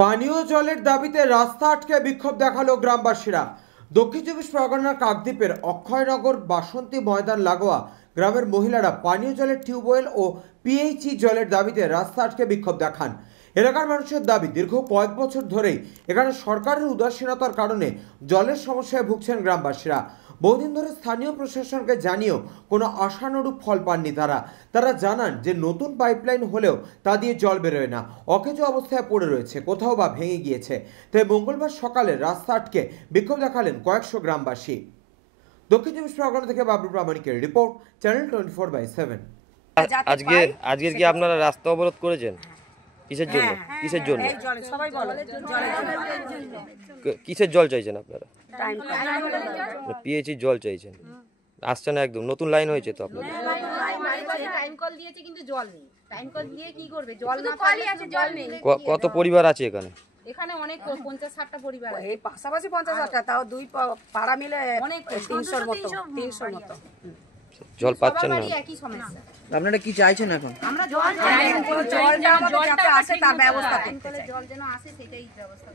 পানীয় জলের দাবিতে রাস্তা আটকে বিক্ষোভ দেখালো গ্রামবাসীরা। দক্ষিণ চব্বিশ পরগনার কাকদ্বীপের অক্ষয়নগর বাসন্তী ময়দান লাগোয়া গ্রামের মহিলারা পানীয় জলের টিউবওয়েল ও পিএইচই জলের দাবিতে রাস্তা আটকে বিক্ষোভ দেখান। এলাকার মানুষের দাবি, দীর্ঘ কয়েক বছর ধরেই এখানে সরকারের উদাসীনতার কারণে জলের সমস্যায় ভুগছেন গ্রামবাসীরা। বহুদিন ধরে স্থানীয় প্রশাসনকে জানিয়েও কোনো আশানুরূপ ফল পাননি তারা জানান যে নতুন পাইপলাইন হলেও তা দিয়ে জল বেরোয় না, অকেজো অবস্থায় পড়ে রয়েছে, কোথাও বা ভেঙে গিয়েছে। তাই মঙ্গলবার সকালে রাস্তা আটকে বিক্ষোভ দেখালেন কয়েকশো গ্রামবাসী। দক্ষিণ চব্বিশ পরগনা থেকে বাবলু প্রামাণিকের রিপোর্ট, চ্যানেল 24/7। আজকের কি আপনারা রাস্তা অবরোধ করেছেন? কিসের জন্য? কিসের জন্য? কিসের জল চাইছেন আপনারা? পিএইচই জল চাইছেন। আসছে না একদম। নতুন লাইন হয়েছে তো আপনাদের? টাইম কল দিয়েছে কিন্তু জল নেই। টাইম কল দিয়ে কি করবে? জল না কলই আছে, জল নেই। কত পরিবার আছে এখানে? এখানে অনেক 50-60টা পরিবার আছে। এই পাশাপাশি 50,000টা, তাও দুই পাড়া মিলে অনেক 300 মতো। জল পাচ্ছেন না? একই সমস্যা। আপনারা কি চাইছেন এখন? আমরা জলটা আমাদের যাতে আসে তার ব্যবস্থা করতে চাই। জল যেন আসে সেটাই ব্যবস্থা।